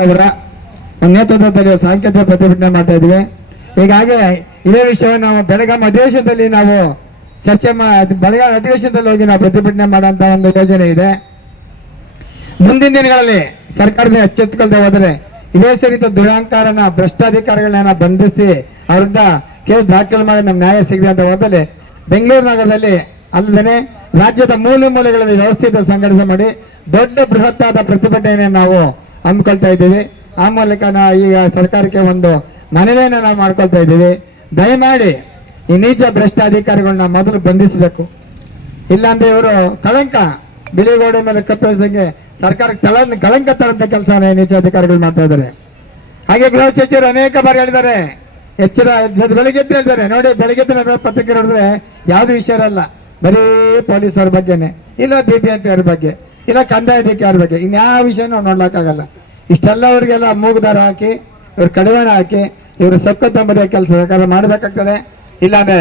ಅವರ ನೇತೃತ್ವದಲ್ಲಿ ಸಾಂಕೇತಿಕ ಪ್ರತಿಭಟನೆ ಮಾಡ್ತಾ ಇದ್ವಿ. ಹೀಗಾಗಿ ಇದೇ ವಿಷಯವನ್ನು ನಾವು ಬೆಳಗಾವಿ ಅಧಿವೇಶನದಲ್ಲಿ ನಾವು ಚರ್ಚೆ ಬೆಳಗಾವಿ ಅಧಿವೇಶನದಲ್ಲಿ ಹೋಗಿ ನಾವು ಪ್ರತಿಭಟನೆ ಮಾಡುವಂತ ಒಂದು ಯೋಜನೆ ಇದೆ. ಮುಂದಿನ ದಿನಗಳಲ್ಲಿ ಸರ್ಕಾರದ ಎಚ್ಚೆತ್ತುಕೊಳ್ಳದೆ ಹೋದರೆ ಇದೇ ಸರಿತ ದುರಾಂಕಾರನ ಭ್ರಷ್ಟಾಧಿಕಾರಿಗಳನ್ನ ಬಂಧಿಸಿ ಅವರಿಂದ ಕೇಸ್ ದಾಖಲು ಮಾಡಿ ನಮ್ಗೆ ನ್ಯಾಯ ಸಿಗದೆ ಅಂತ ಹೋದಲ್ಲಿ ಬೆಂಗಳೂರು ನಗರದಲ್ಲಿ ಅಲ್ಲದೆ ರಾಜ್ಯದ ಮೂಲೆಗಳಲ್ಲಿ ವ್ಯವಸ್ಥಿತ ಸಂಘಟನೆ ಮಾಡಿ ದೊಡ್ಡ ಬೃಹತ್ತಾದ ಪ್ರತಿಭಟನೆ ನಾವು ಹಮ್ಮಿಕೊಳ್ತಾ ಇದ್ದೀವಿ. ಆ ಮೂಲಕ ಈಗ ಸರ್ಕಾರಕ್ಕೆ ಒಂದು ಮನವಿಯನ್ನು ನಾವು ಮಾಡ್ಕೊಳ್ತಾ ಇದ್ದೀವಿ. ದಯಮಾಡಿ ಈ ನೀಚ ಭ್ರಷ್ಟಾಧಿಕಾರಿಗಳನ್ನ ಮೊದಲು ಬಂಧಿಸಬೇಕು. ಇಲ್ಲಾಂದ್ರೆ ಇವರು ಕಳಂಕ ಬಿಳಿಗೋಡೆ ಮೇಲೆ ಕಪ್ಪಳಿಸಂಗೆ ಸರ್ಕಾರಕ್ಕೆ ಕಳಂಕ ತರಂತ ಕೆಲಸವನ್ನ ನೀಚ ಅಧಿಕಾರಿಗಳು ಮಾಡ್ತಾ ಇದ್ದಾರೆ. ಹಾಗೆ ಗೃಹ ಸಚಿವರು ಅನೇಕ ಬಾರಿ ಹೇಳಿದ್ದಾರೆ, ಎಚ್ಚರ ಬೆಳಿಗ್ಗೆ ಹೇಳ್ತಾರೆ ನೋಡಿ, ಬೆಳಿಗ್ಗೆ ಪತ್ರಿಕೆ ನೋಡಿದ್ರೆ ಯಾವ್ದು ವಿಷಯ ಇರಲ್ಲ, ಬರೀ ಪೊಲೀಸರ ಬಗ್ಗೆನೆ, ಇಲ್ಲ BBMP ಅವ್ರ ಬಗ್ಗೆ, ಇಲ್ಲ ಕಂದಾಯ ಅಧಿಕಾರಿ ಬಗ್ಗೆ, ಇನ್ಯಾವ ವಿಷಯ ನಾವು ನೋಡ್ಲಕ್ಕಾಗಲ್ಲ. ಇಷ್ಟೆಲ್ಲ ಅವ್ರಿಗೆಲ್ಲ ಮೂಗುದಾರ ಹಾಕಿ ಇವ್ರ ಕಡಿವಾಣ ಹಾಕಿ ಇವ್ರ ಸೊಕ್ಕ ತಂಬರಿಯ ಕೆಲಸ ಸರ್ಕಾರ ಮಾಡಬೇಕಾಗ್ತದೆ. ಇಲ್ಲಾಂದ್ರೆ